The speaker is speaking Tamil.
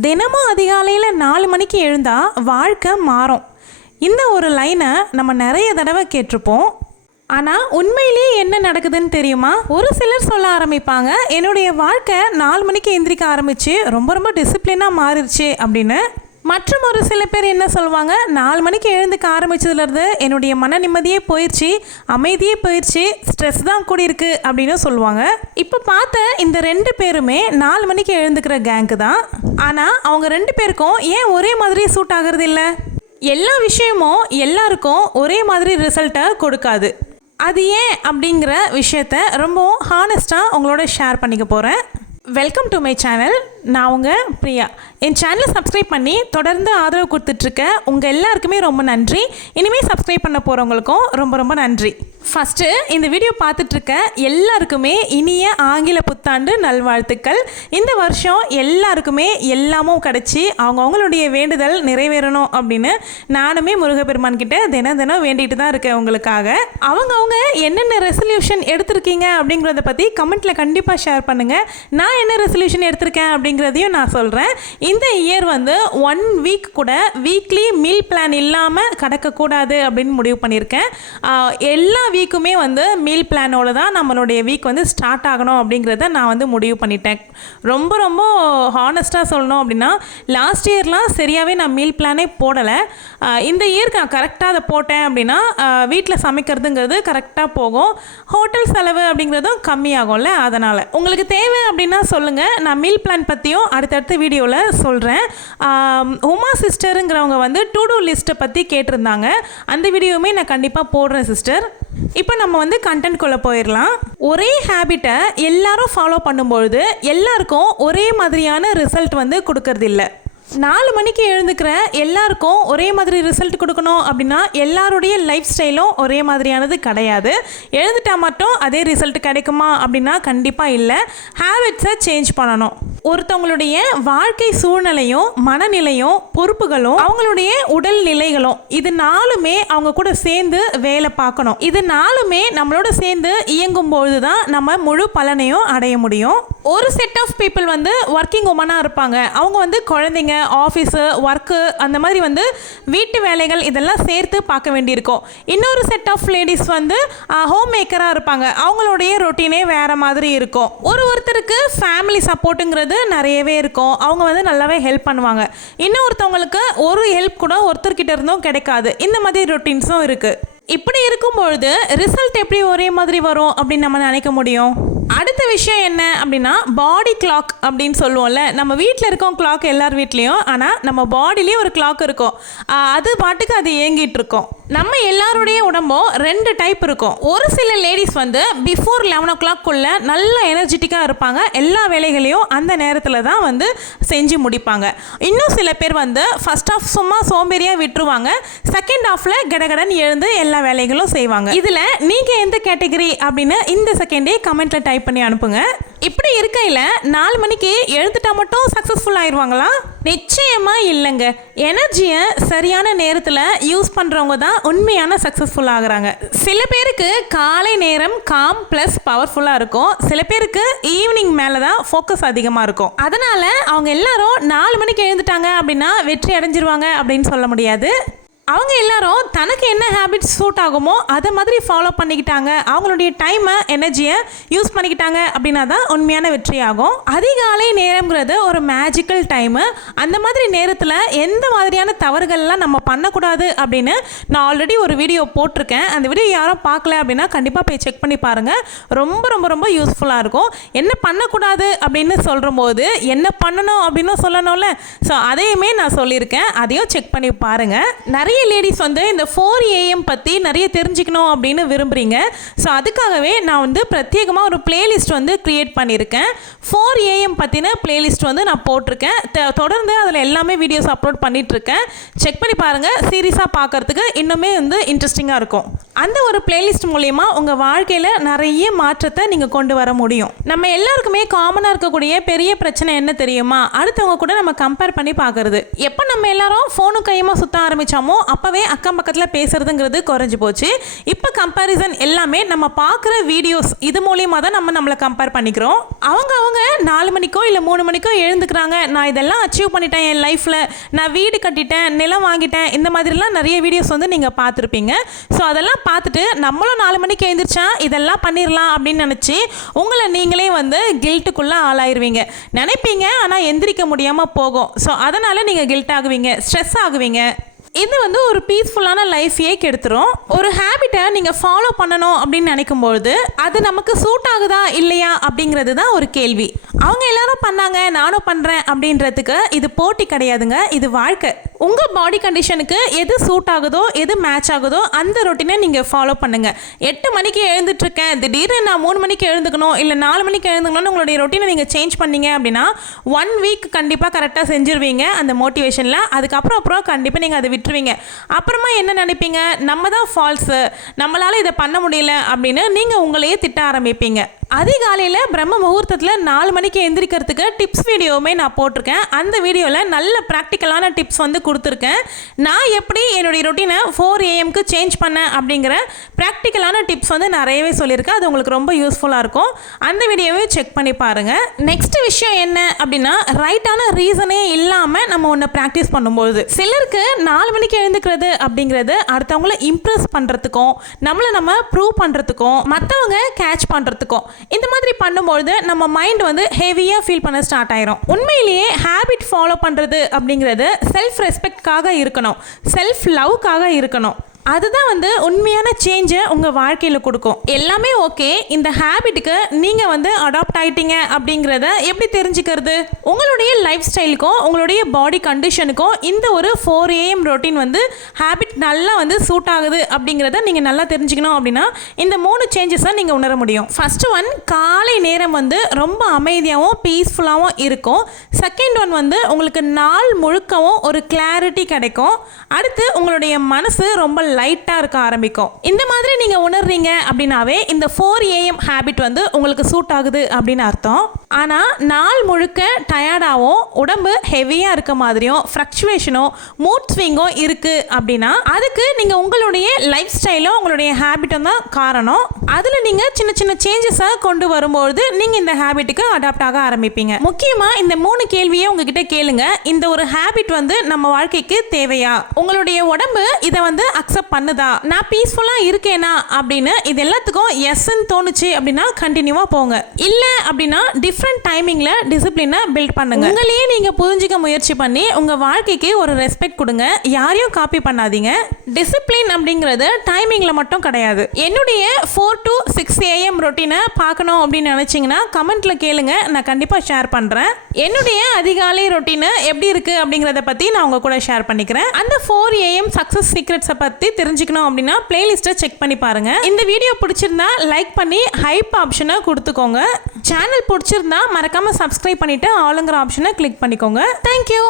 தினமும் அதிகாலையில் நாலு மணிக்கு எழுந்தால் வாழ்க்கை மாறும். இந்த ஒரு லைனை நம்ம நிறைய தடவை கேட்டிருப்போம். ஆனால் உண்மையிலேயே என்ன நடக்குதுன்னு தெரியுமா? ஒரு சிலர் சொல்ல ஆரம்பிப்பாங்க என்னுடைய வாழ்க்கை நாலு மணிக்கு எந்திரிக்க ஆரம்பிச்சு ரொம்ப ரொம்ப டிசிப்ளினாக மாறிடுச்சு அப்படின்னு. மற்றும் ஒரு சில பேர் என்ன சொல்லுவாங்க? நாலு மணிக்கு எழுந்துக்க ஆரம்பிச்சதுலேருந்து என்னுடைய மன நிம்மதியே போயிடுச்சு அமைதியே போயிடுச்சு ஸ்ட்ரெஸ் தான் கூடியிருக்கு அப்படின்னு சொல்லுவாங்க. இப்போ பார்த்த இந்த ரெண்டு பேருமே நாலு மணிக்கு எழுந்துக்கிற கேங்கு தான். ஆனால் அவங்க ரெண்டு பேருக்கும் ஏன் ஒரே மாதிரி சூட் ஆகிறது இல்லை? எல்லா விஷயமும் எல்லாருக்கும் ஒரே மாதிரி ரிசல்ட்டை கொடுக்காது. அது ஏன் அப்படிங்கிற விஷயத்த ரொம்பவும் ஹானஸ்ட்டாக உங்களோட ஷேர் பண்ணிக்க போகிறேன் வெல்கம் டு மை சேனல் நான் உங்கள் பிரியா. என் சேனலை சப்ஸ்கிரைப் பண்ணி தொடர்ந்து ஆதரவு கொடுத்துட்ருக்க உங்கள் எல்லாருக்குமே ரொம்ப நன்றி. இனிமேல் சப்ஸ்கிரைப் பண்ண போகிறவங்களுக்கும் ரொம்ப ரொம்ப நன்றி. ஃபஸ்ட்டு இந்த வீடியோ பார்த்துட்ருக்க எல்லாருக்குமே இனிய ஆங்கில புத்தாண்டு நல்வாழ்த்துக்கள். இந்த வருஷம் எல்லாருக்குமே எல்லாமும் கிடச்சி அவங்கவுங்களுடைய வேண்டுதல் நிறைவேறணும் அப்படின்னு நானுமே முருகப்பெருமான் கிட்ட தினம் தினம் வேண்டிட்டு தான் இருக்கேன் உங்களுக்காக. அவங்கவுங்க என்னென்ன ரெசல்யூஷன் எடுத்திருக்கீங்க அப்படிங்கிறத பற்றி கமெண்ட்டில் கண்டிப்பாக ஷேர் பண்ணுங்கள் நான் என்ன ரெசல்யூஷன் எடுத்திருக்கேன் அப்படிங்கிறதையும் நான் சொல்கிறேன் இந்த இயர் வந்து ஒன் வீக் கூட வீக்லி மீல் பிளான் இல்லாமல் கடக்கக்கூடாது அப்படின்னு முடிவு பண்ணியிருக்கேன். எல்லா வீக்குமே வந்து மீல் பிளானோட தான் நம்மளுடைய வீக் வந்து ஸ்டார்ட் ஆகணும் அப்படிங்கிறத நான் வந்து முடிவு பண்ணிட்டேன். ரொம்ப ரொம்ப ஹானஸ்ட்டாக சொல்லணும் அப்படின்னா லாஸ்ட் இயர்லாம் சரியாகவே நான் மீல் பிளானே போடலை. இந்த இயருக்கு நான் கரெக்டாக அதை போட்டேன் அப்படின்னா வீட்டில் சமைக்கிறதுங்கிறது கரெக்டாக போகும். ஹோட்டல் செலவு அப்படிங்கிறதும் கம்மியாகும்ல அதனால். உங்களுக்கு தேவை அப்படின்னா சொல்லுங்கள் நான் மீல் பிளான் பற்றி பற்றியும் அடுத்தடுத்த வீடியோவில் சொல்கிறேன் உமா சிஸ்டருங்கிறவங்க வந்து டு டூ லிஸ்ட்டை பற்றி கேட்டிருந்தாங்க. அந்த வீடியோவுமே நான் கண்டிப்பாக போடுறேன் சிஸ்டர். இப்போ நம்ம வந்து கண்டென்ட் குள்ளே போயிடலாம். ஒரே ஹேபிட்டை எல்லாரும் ஃபாலோ பண்ணும்பொழுது எல்லாருக்கும் ஒரே மாதிரியான ரிசல்ட் வந்து கொடுக்கறதில்ல. நாலு மணிக்கு எழுந்துக்கிற எல்லாருக்கும் ஒரே மாதிரி ரிசல்ட் கொடுக்கணும் அப்படின்னா எல்லாருடைய லைஃப் ஸ்டைலும் ஒரே மாதிரியானது கிடையாது. எழுந்துட்டால் மட்டும் அதே ரிசல்ட் கிடைக்குமா அப்படின்னா கண்டிப்பாக இல்லை. ஹேபிட்ஸை சேஞ்ச் பண்ணணும். ஒருத்தவங்களுடைய வாழ்க்கை சூழ்நிலையும் மனநிலையும் பொறுப்புகளும் அவங்களுடைய உடல் நிலைகளும் இது நாலுமே அவங்க கூட சேர்ந்து வேலை பார்க்கணும். இது நாலுமே நம்மளோட சேர்ந்து இயங்கும் பொழுது தான் நம்ம முழு பலனையும் அடைய முடியும். ஒரு செட் ஆஃப் பீப்புள் வந்து ஒர்க்கிங் உமனாக இருப்பாங்க. அவங்க வந்து குழந்தைங்க ஆஃபீஸு ஒர்க்கு அந்த மாதிரி வந்து வீட்டு வேலைகள் இதெல்லாம் சேர்த்து பார்க்க வேண்டியிருக்கும். இன்னொரு செட் ஆஃப் லேடிஸ் வந்து ஹோம் மேக்கராக இருப்பாங்க. அவங்களுடைய ரொட்டீனே வேறு மாதிரி இருக்கும். ஒரு ஒருத்தருக்கு ஃபேமிலி சப்போர்ட்டுங்கிறது நிறையவே இருக்கும். அவங்க வந்து நல்லாவே ஹெல்ப் பண்ணுவாங்க. இன்னொருத்தவங்களுக்கு ஒரு ஹெல்ப் கூட ஒருத்தர்கிட்ட இருந்தும் கிடைக்காது. இந்த மாதிரி ரொட்டீன்ஸும் இருக்குது இப்படி இருக்கும் பொழுது ரிசல்ட் எப்படி ஒரே மாதிரி வரும் அப்படின்னு நம்ம நினைக்க முடியும்? அடுத்த விஷயம் என்ன அப்படின்னா பாடி கிளாக் அப்படின்னு சொல்லுவோம்ல. நம்ம வீட்டில் இருக்கோம் கிளாக் எல்லார் வீட்லேயும் ஆனால் நம்ம பாடிலேயே ஒரு கிளாக் இருக்கும். அது பாட்டுக்கு அது இயங்கிட்டு இருக்கும். நம்ம எல்லாருடைய உடம்பும் ரெண்டு டைப் இருக்கும். ஒரு சில லேடிஸ் வந்து பிஃபோர் லெவன் ஓ கிளாக்குள்ள நல்ல எனர்ஜெட்டிக்காக இருப்பாங்க. எல்லா வேலைகளையும் அந்த நேரத்தில் தான் வந்து செஞ்சு முடிப்பாங்க. இன்னும் சில பேர் வந்து ஃபர்ஸ்ட் ஆஃப் சும்மா சோம்பேறியாக விட்டுருவாங்க. செகண்ட் ஆஃபில் கடகடன் எழுந்து எல்லா வேலைகளும் செய்வாங்க. இதில் நீங்கள் எந்த கேட்டகரி அப்படின்னு இந்த செகண்டே கமெண்ட்டில் டைப் பண்ணி அனுப்புங்க. இப்படி இருக்கையில் நாலு மணிக்கு எழுந்துட்டா மட்டும் சக்ஸஸ்ஃபுல் ஆயிடுவாங்களா நிச்சயமாக இல்லைங்க. எனர்ஜியை சரியான நேரத்தில் யூஸ் பண்ணுறவங்க தான் உண்மையான சக்ஸஸ்ஃபுல் ஆகுறாங்க. சில பேருக்கு காலை நேரம் காம் ப்ளஸ் பவர்ஃபுல்லாக இருக்கும். சில பேருக்கு ஈவினிங் மேலே தான் ஃபோக்கஸ் அதிகமாக இருக்கும். அதனால் அவங்க எல்லாரும் நாலு மணிக்கு எழுந்துட்டாங்க அப்படின்னா வெற்றி அடைஞ்சிருவாங்க அப்படின்னு சொல்ல முடியாது. அவங்க எல்லாரும் தனக்கு என்ன ஹேபிட்ஸ் சூட் ஆகுமோ அதை மாதிரி ஃபாலோ பண்ணிக்கிட்டாங்க. அவங்களுடைய டைமை எனர்ஜியை யூஸ் பண்ணிக்கிட்டாங்க அப்படின்னா தான் உண்மையான வெற்றி ஆகும் அதிகாலை நேரம்ங்கிறது ஒரு மேஜிக்கல் டைமு அந்த மாதிரி நேரத்தில் எந்த மாதிரியான தவறுகள்லாம் நம்ம பண்ணக்கூடாது அப்படின்னு நான் ஆல்ரெடி ஒரு வீடியோ போட்டிருக்கேன். அந்த வீடியோ யாரும் பார்க்கல அப்படின்னா கண்டிப்பாக போய் செக் பண்ணி பாருங்கள் ரொம்ப ரொம்ப ரொம்ப யூஸ்ஃபுல்லாக இருக்கும். என்ன பண்ணக்கூடாது அப்படின்னு சொல்கிற போது என்ன பண்ணணும் அப்படின்னு சொல்லணும்ல. ஸோ அதையுமே நான் சொல்லியிருக்கேன். அதையும் செக் பண்ணி பாருங்கள் நிறைய லேடிஸ் வந்து இந்த ஃபோர் ஏஎம் பற்றி நிறைய தெரிஞ்சுக்கணும் அப்படின்னு விரும்புகிறீங்க ஸோ அதுக்காகவே நான் வந்து பிரத்யேகமாக ஒரு பிளேலிஸ்ட் வந்து க்ரியேட் பண்ணியிருக்கேன். ஃபோர் ஏஎம் பற்றின பிளேலிஸ்ட் வந்து நான் போட்டிருக்கேன். தொடர்ந்து அதில் எல்லாமே வீடியோஸ் அப்லோட் பண்ணிகிட்ருக்கேன் செக் பண்ணி பாருங்கள் சீரியஸாக பார்க்குறதுக்கு இன்னுமே வந்து இன்ட்ரெஸ்டிங்காக இருக்கும். அந்த ஒரு பிளேலிஸ்ட் மூலயமா உங்கள் வாழ்க்கையில் நிறைய மாற்றத்தை நீங்கள் கொண்டு வர முடியும். நம்ம எல்லாருக்குமே காமனாக இருக்கக்கூடிய பெரிய பிரச்சனை என்ன தெரியுமா? அடுத்தவங்க கூட நம்ம கம்பேர் பண்ணி பார்க்கறது எப்போ நம்ம எல்லாரும் ஃபோனு கையுமா சுத்த ஆரம்பித்தோமோ அப்போவே அக்கம் பக்கத்தில் பேசுகிறதுங்கிறது குறைஞ்சி போச்சு. இப்போ கம்பேரிசன் எல்லாமே நம்ம பார்க்குற வீடியோஸ் இது மூலியமாக தான் நம்ம நம்மளை கம்பேர் பண்ணிக்கிறோம். அவங்க அவங்க நாலு மணிக்கோ இல்லை மூணு மணிக்கோ எழுந்துக்கிறாங்க. நான் இதெல்லாம் அச்சீவ் பண்ணிட்டேன் என் லைஃப்பில் நான் வீடு கட்டிட்டேன் நிலம் வாங்கிட்டேன் இந்த மாதிரிலாம் நிறைய வீடியோஸ் வந்து நீங்கள் பார்த்துருப்பீங்க. ஸோ அதெல்லாம் பார்த்துட்டு நம்மளும் நாலு மணிக்கு எழுந்திரிச்சா இதெல்லாம் பண்ணிடலாம் அப்படின்னு நினச்சி உங்களை நீங்களே வந்து கில்ட்டுக்குள்ளே ஆளாயிருவீங்க. நினைப்பீங்க ஆனால் எந்திரிக்க முடியாமல் போகும். ஸோ அதனால் நீங்கள் கில்ட் ஆகுவீங்க ஸ்ட்ரெஸ் ஆகுவீங்க. இது வந்து ஒரு பீஸ்ஃபுல்லான லைஃபையே கெடுத்துரும். ஒரு ஹேபிட்டை நீங்கள் ஃபாலோ பண்ணணும் அப்படின்னு நினைக்கும்பொழுது அது நமக்கு சூட் ஆகுதா இல்லையா அப்படிங்கிறது தான் ஒரு கேள்வி. அவங்க எல்லாரும் பண்ணாங்க நானும் பண்ணுறேன் அப்படின்றதுக்கு இது போட்டி கிடையாதுங்க இது வாழ்க்கை. உங்கள் பாடி கண்டிஷனுக்கு எது சூட் ஆகுதோ எது மேட்ச் ஆகுதோ அந்த ரொட்டீனை நீங்கள் ஃபாலோ பண்ணுங்கள் எட்டு மணிக்கு எழுந்துட்டுருக்கேன். திடீர்னு நான் மூணு மணிக்கு எழுந்துக்கணும் இல்லை நாலு மணிக்கு எழுந்துக்கணும்னு உங்களுடைய ரொட்டீனை நீங்கள் சேஞ்ச் பண்ணீங்க அப்படின்னா ஒன் வீக் கண்டிப்பாக கரெக்டாக செஞ்சுருவீங்க அந்த மோட்டிவேஷனில் அதுக்கப்புறம் அப்புறம் கண்டிப்பாக நீங்கள் அதை விட்டுருவீங்க. அப்புறமா என்ன நினைப்பீங்க? நம்ம தான் ஃபால்ஸு நம்மளால் இதை பண்ண முடியல அப்படின்னு நீங்கள் உங்களையே திட்ட ஆரம்பிப்பீங்க. அதிகாலையில் பிரம்ம முகூர்த்தத்தில் நாலு மணிக்கு எந்திரிக்கிறதுக்கு டிப்ஸ் வீடியோவுமே நான் போட்டிருக்கேன். அந்த வீடியோவில் நல்ல ப்ராக்டிக்கலான டிப்ஸ் வந்து கொடுத்துருக்கேன். நான் எப்படி என்னுடைய ரொட்டீனை ஃபோர் ஏஎம்க்கு சேஞ்ச் பண்ணேன் அப்படிங்கிற ப்ராக்டிக்கலான டிப்ஸ் வந்து நிறையவே சொல்லியிருக்கேன். அது உங்களுக்கு ரொம்ப யூஸ்ஃபுல்லாக இருக்கும். அந்த வீடியோவே செக் பண்ணி பாருங்கள் நெக்ஸ்ட் விஷயம் என்ன அப்படின்னா ரைட்டான ரீசனே இல்லாமல் நம்ம ஒன்று ப்ராக்டிஸ் பண்ணும்போது சிலருக்கு நாலு மணிக்கு எழுந்துக்கிறது அப்படிங்கிறது அடுத்தவங்கள இம்ப்ரெஸ் பண்ணுறதுக்கும் நம்மளை நம்ம ப்ரூவ் பண்ணுறதுக்கும் மற்றவங்க கேட்ச் பண்ணுறதுக்கும் இந்த மாதிரி பண்ணும்பொழுது நம்ம மைண்ட் வந்து ஹெவியாக ஃபீல் பண்ண ஸ்டார்ட் ஆயிரும். உண்மையிலேயே ஹேபிட் ஃபாலோ பண்ணுறது அப்படிங்கிறது செல்ஃப் ரெஸ்பெக்ட்காக இருக்கணும். செல்ஃப் லவ்க்காக இருக்கணும். அதுதான் வந்து உண்மையான சேஞ்சை உங்கள் வாழ்க்கையில் கொடுக்கும். எல்லாமே ஓகே இந்த ஹேபிட்டுக்கு நீங்கள் வந்து அடாப்ட் ஆகிட்டீங்க அப்படிங்கிறத எப்படி தெரிஞ்சுக்கிறது? உங்களுடைய லைஃப் ஸ்டைலுக்கும் உங்களுடைய பாடி கண்டிஷனுக்கும் இந்த ஒரு ஃபோர் ஏஎம் ரொட்டீன் வந்து ஹேபிட் நல்லா வந்து சூட் ஆகுது அப்படிங்கிறத நீங்கள் நல்லா தெரிஞ்சுக்கணும் அப்படின்னா இந்த மூணு சேஞ்சஸை நீங்கள் உணர முடியும். ஃபஸ்ட்டு ஒன் காலை நேரம் வந்து ரொம்ப அமைதியாகவும் பீஸ்ஃபுல்லாகவும் இருக்கும். செகண்ட் ஒன் வந்து உங்களுக்கு நாள் முழுக்கவும் ஒரு கிளாரிட்டி கிடைக்கும். அடுத்து உங்களுடைய மனசு ரொம்ப லைட்டாக இருக்க ஆரம்பிக்கும். இந்த மாதிரி நீங்கள் உணர்றீங்க அப்படின்னாவே இந்த ஃபோர் ஏஎம் ஹேபிட் வந்து உங்களுக்கு சூட் ஆகுது அப்படின்னு அர்த்தம். ஆனால் நாள் முழுக்க டயர்டாகவும் உடம்பு ஹெவியாக இருக்க மாதிரியும் ஃப்ளக்சுவேஷனோ மூட் ஸ்விங்கும் இருக்குது அப்படின்னா அதுக்கு நீங்கள் உங்களுடைய லைஃப் ஸ்டைலும் உங்களுடைய ஹேபிட்டும் தான் காரணம். அதில் நீங்கள் சின்ன சின்ன சேஞ்சஸை கொண்டு வரும்பொழுது நீங்கள் இந்த ஹேபிட்டுக்கு அடாப்ட் ஆக ஆரம்பிப்பீங்க. முக்கியமாக இந்த மூணு கேள்வியை உங்ககிட்ட கேளுங்க. இந்த ஒரு ஹேபிட் வந்து நம்ம வாழ்க்கைக்கு தேவையா? உங்களுடைய உடம்பு இதை வந்து அக்செப்ட் பண்ணுதா? நான் பீஸ்ஃபுல்லாக இருக்கேனா? அப்படின்னு இது எல்லாத்துக்கும் எஸ்ன்னு தோணுச்சு அப்படின்னா கண்டினியூவாக போங்க. இல்லை அப்படின்னா டிஃப்ரெண்ட் டைமிங்கில் டிசிப்ளினை பில்ட் பண்ணுங்க. உங்களையே நீங்கள் புரிஞ்சிக்க முயற்சி பண்ணி உங்கள் வாழ்க்கைக்கு ஒரு ரெஸ்பெக்ட் கொடுங்க. யாரையும் காப்பி பண்ணாதீங்க. டிசிப்ளின் அப்படிங்கிறது டைமிங்கில் மட்டும் கிடையாது. என்னுடைய ஃபோர் டு சிக்ஸ் ஏஎம் ரொட்டீனை பார்க்கணும் அப்படின்னு நினச்சிங்கன்னா கமெண்ட்டில் கேளுங்க. நான் கண்டிப்பாக ஷேர் பண்ணுறேன் என்னுடைய அதிகாலை ரொட்டீனு எப்படி இருக்குது அப்படிங்கிறத பற்றி நான் உங்கள் கூட ஷேர் பண்ணிக்கிறேன். அந்த ஃபோர் ஏஎம் சக்ஸஸ் சீக்ரெட்ஸை பற்றி தெரிஞ்சுக்கணும் அப்படின்னா பிளேலிஸ்ட்டை செக் பண்ணி பாருங்கள் இந்த வீடியோ பிடிச்சிருந்தா லைக் பண்ணி ஹைப் ஆப்ஷனை கொடுத்துக்கோங்க. சேனல் பிடிச்சிருந்தா மறக்காம சப்ஸ்கிரைப் பண்ணிட்டு ஆளுங்கிற ஆப்ஷனை கிளிக் பண்ணிக்கோங்க. தேங்க்யூ